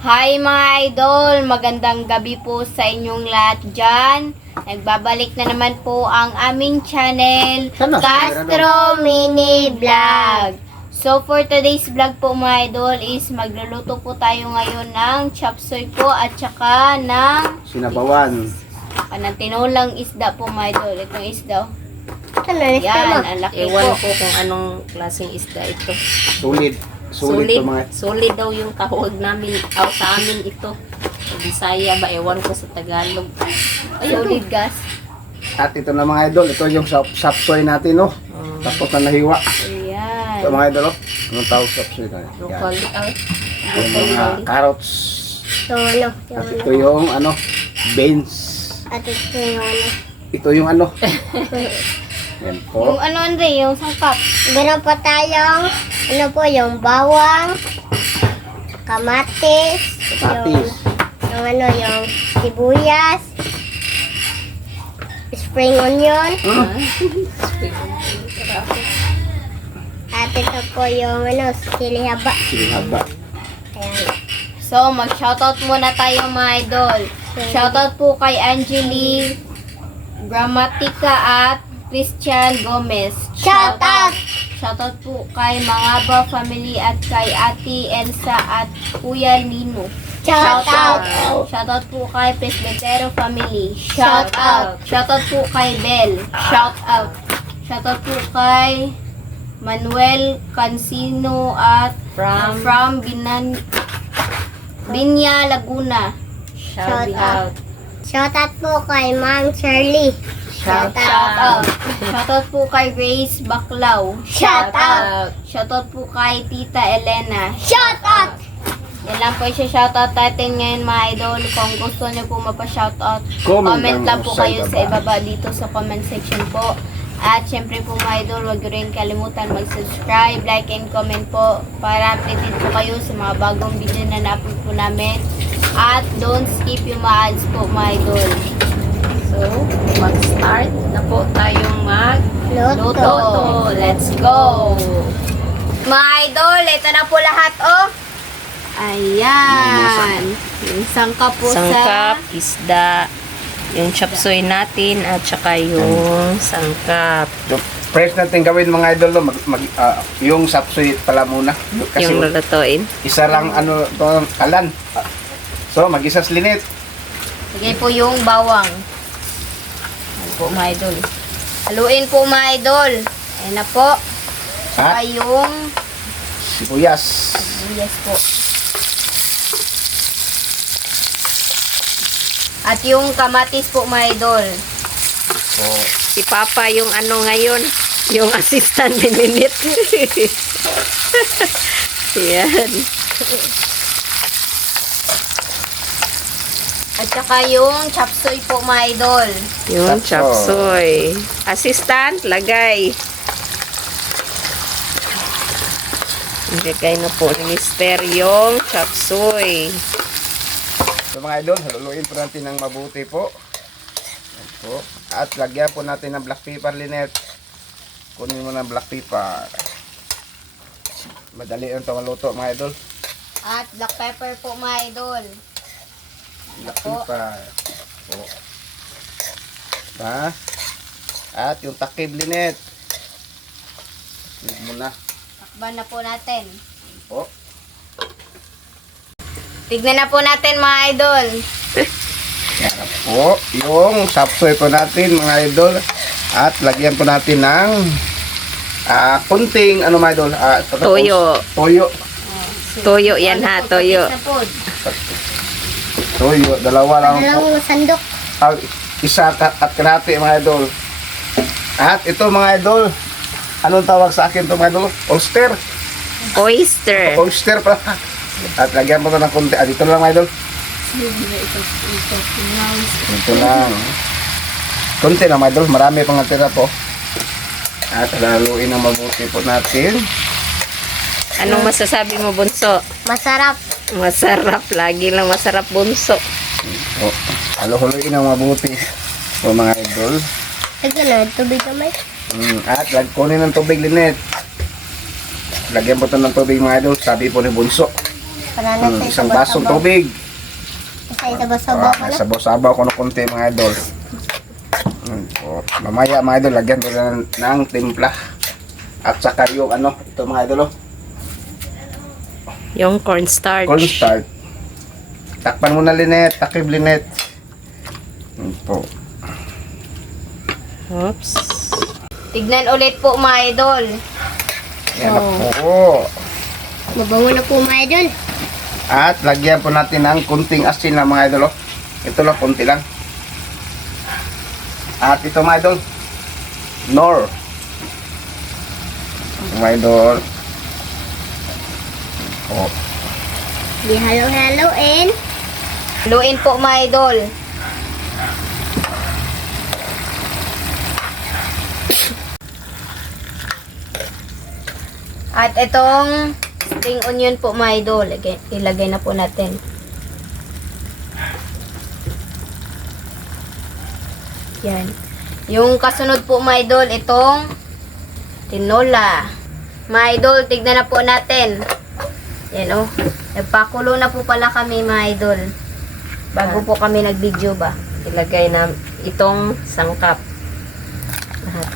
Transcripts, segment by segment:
Hi mga idol, magandang gabi po sa inyong lahat dyan. Nagbabalik na naman po ang aming channel, Castro Mini Vlog. So for today's vlog po mga idol is magluluto po tayo ngayon ng chop suey po at saka ng sinabawan. ng tinulang isda po mga idol. Itong isda. Yan, ang laki ewan po. ko kung anong klaseng isda ito. Solid to mga. Solid daw yung tawag namin, sa amin ito. Sa Bisaya ba, ewan ko sa Tagalog. Solid gas. At ito na mga idol, ito yung chop suey natin, no? Tapos na nahiwa. Ayan. Ito mga idol, no? Anong tawag chop suey na? Yan. Broccoli. Yung mga carrots. So, ano? At ito yung beans. At ito yung ano? Ito yung Yan po. Yung ano Andre, yung sangkap. Meron pa tayong, yung bawang, kamatis, Patis. yung sibuyas, spring onion, at ito po yung sili haba. Sige haba. Ayan. So, mag-shoutout muna tayo mga idol. Shoutout po kay Angeli Gramatica at Christian Gomez. Shoutout! Shoutout po kay Mangaba Family at kay Ate Elsa at Kuya Nino. Shoutout! Shoutout po kay Presbitero Family. Shoutout! Shoutout po kay Bel. Shoutout! Shoutout po kay Manuel Cancino at from Binya, Laguna. Shoutout! Shoutout po kay Ma'am Shirley. Shoutout. Shoutout po kay Grace Baclaw. Shoutout! Shoutout po kay Tita Elena. Shoutout! Yan lang po yung shoutout natin ngayon mga idol. Kung gusto nyo po mapa-shoutout, comment lang po kayo sa ibaba dito sa comment section po. At syempre po mga idol, huwag rin kalimutan mag-subscribe, like, and comment po para updated po kayo sa mga bagong video na na-upload po namin. At don't skip yung mga ads po mga idol. So, mag-start na po tayong Luto. Let's go! Mga idol, ito na po lahat, oh! Ayan! Yung sangkap po sangkap, isda, yung chop suey natin, at saka yung sangkap. First natin gawin mga idol, no? Yung chop suey pala muna. Kasi Yung lulutuin. isa lang kalan. So, mag-isas linit. Sige po yung bawang. Ayan po mga idol. Haluin po mga idol. Ayan na po. Saka At yung sibuyas. yes po. At yung kamatis po mga idol. So, Si Papa yung ngayon, yung assistant ni Minit. Yan. At saka yung chop suey po mga idol. Yung Chop chop suey. Assistant, lagay. Ilagay na po ni Mister yung chop suey. so mga idol, haluluin po natin ng mabuti po. Yan po. At lagyan po natin ng black pepper, Linet. Kunin mo ng black pepper. Madali yung maluto mga idol. At black pepper po mga idol. Black po. pepper. Po. Ha? At yung takib, Linet. Tignan mo na. Takban na po natin. Po. Tignan na po natin mga idol. Yan na po. Yung chop suey po natin mga idol. At lagyan po natin ng kunting mga idol. Toyo. Toyo. Toyo yan ha, toyo. Sa pod. Toyo. Dalawa lang po. Dalawang sandok. Isa at kalahati mga idol. At ito mga idol, anong tawag sa akin ito mga idol? Oyster. Oyster. Oyster pala. At lagyan mo ito ng konti. Dito lang mga idol. Dito lang. Konti lang mga idol. Marami pang natira po. At laluin ang mabuti po natin. Anong masasabi mo, Bunso? Masarap. Masarap. Lagi lang masarap, Bunso. O, haluin ang mabuti po mga idol. Lagyan na, tubig kamay. At kunin ng tubig, Linet. Lagyan po ito ng tubig mga idol. Sabi po ni Bunso. Para na Isang basong tubig. Sabaw-sabaw ko na. Sabaw-sabaw ko na konti mga idol. Po. Mamaya mga idol, lagyan ko na ng timpla. At saka yung ano, ito mga idol, oh, Yung cornstarch. cornstarch. Takpan mo na Linet, takip Linet. Po. Oops. Tignan ulit po mga idol. Yan na po. Mabango na po mga idol. At lagyan po natin ng kunting asin na mga idol, oh. Ito lang, kunti lang. At ito mga idol, Nor. Mga idol. Oh. Di halo-haloin. Haluin po mga idol. At itong spring onion po mga idol, ilagay na po natin. Yan. Yung kasunod po mga idol, itong tinola. Mga idol, tignan na po natin. Yan oh. Nagpakulo na po pala kami mga idol. Bago po kami nag-video ba. Ilagay na itong sangkap. Lahat.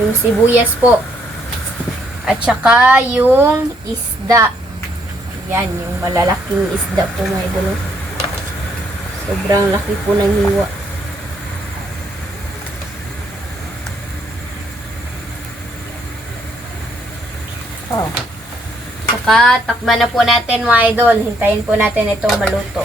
Yung sibuyas po. At saka yung isda. Yan, yung malalaking isda po mga idol. Sobrang laki po ng hiwa. Oh. Saka takban na po natin mga idol. Hintayin po natin itong maluto.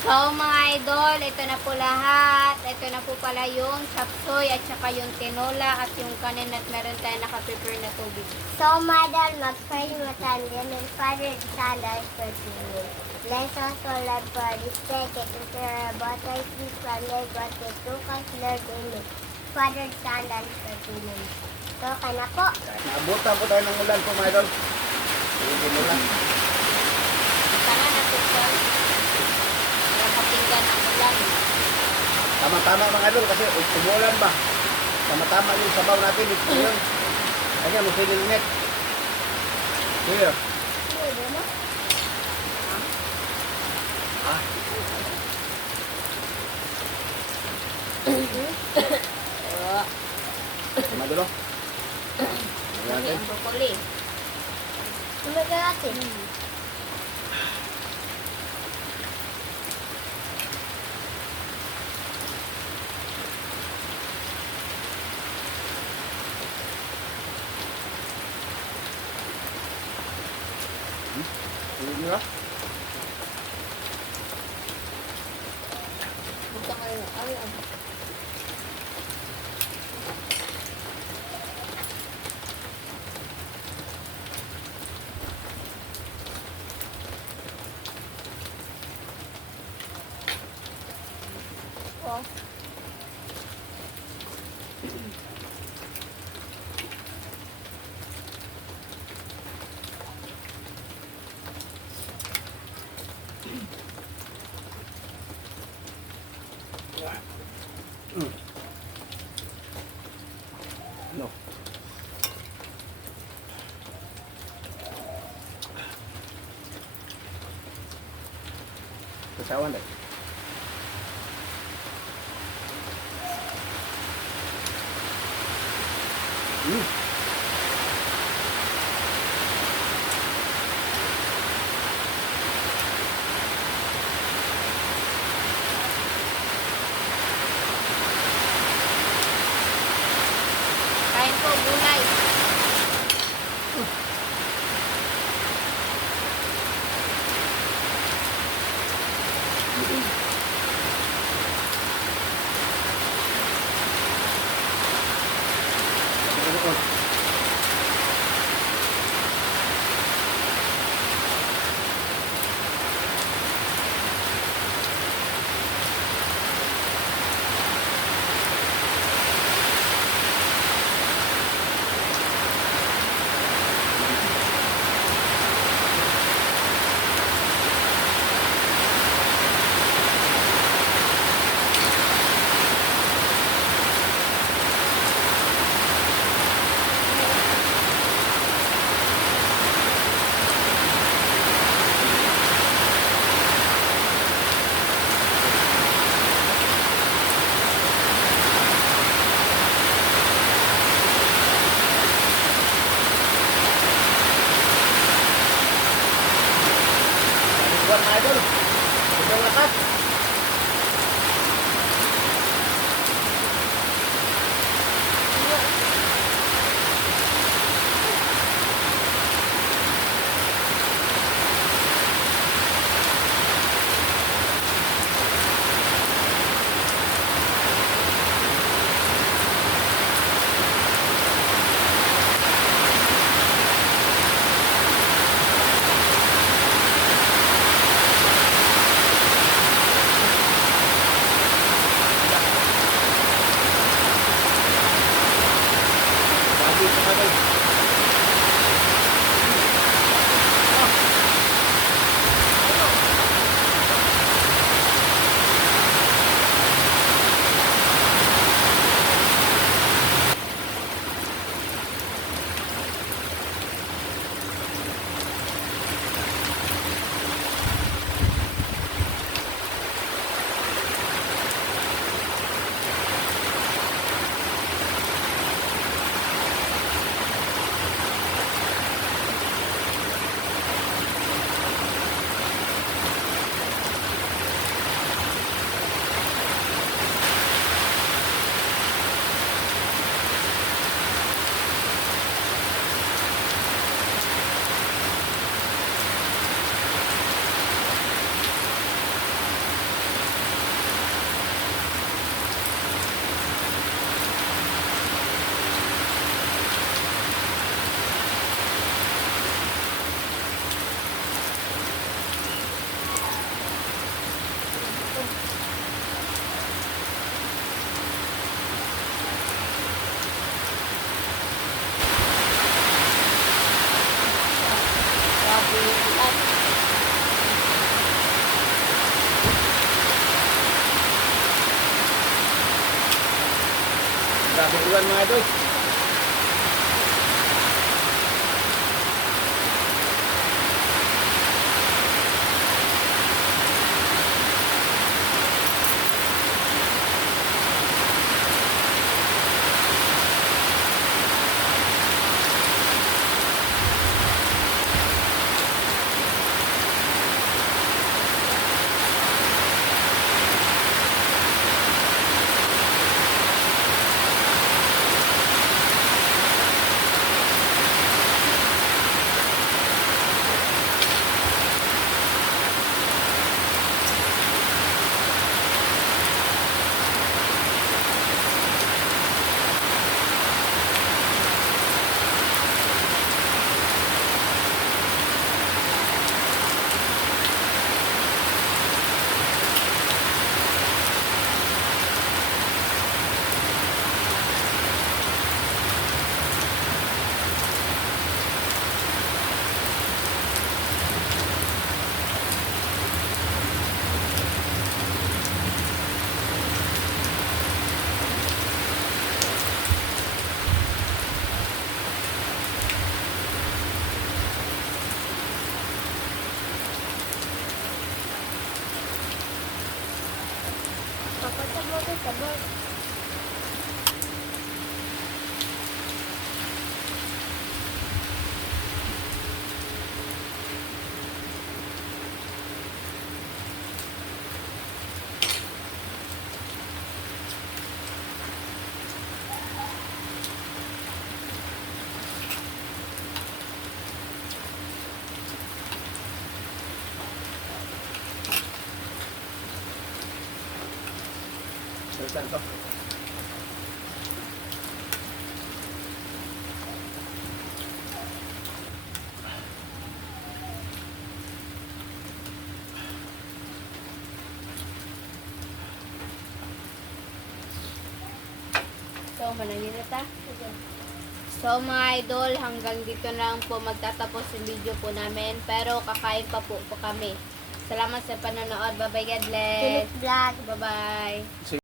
So mga idol, ito na po lahat. Ito na po pala yung chapsoy at saka yung tinola at yung kanin at meron tayong nakaprepare na tubig. So, madal, mag-pray mo tayo ng Father, Son, and Spirit. Bless us, O Lord, for this day. Take care about our feet from your God. Take to us, Lord, Amen. Father, Son, and Spirit. So, kana po. Naabutan po tayo ng ulan po mga idol. Sige mo lang. Sana natutunan. Nakapinggan ang ulan. Tama-tama mga idol kasi umulan ba? Tama-tama yung sabaw natin. Ito yun. Kaya mo sila Linet. Here. Ah. Mga idol, oh. Hindi, ang broccoli. Tumaga natin. Tingnan nyo na. Buka kayo. Ay, ay. Oh. No. Kasawan deh. Kain po, gulay. ating iwan mga idol. Papatabog ko tabog. Saan to? So, manangin na ta. So, mga idol, hanggang dito na lang po magtatapos yung video po namin. Pero, kakain pa po kami. Salamat sa panonood. Bye-bye, God bless. Philip Vlog. Bye-bye.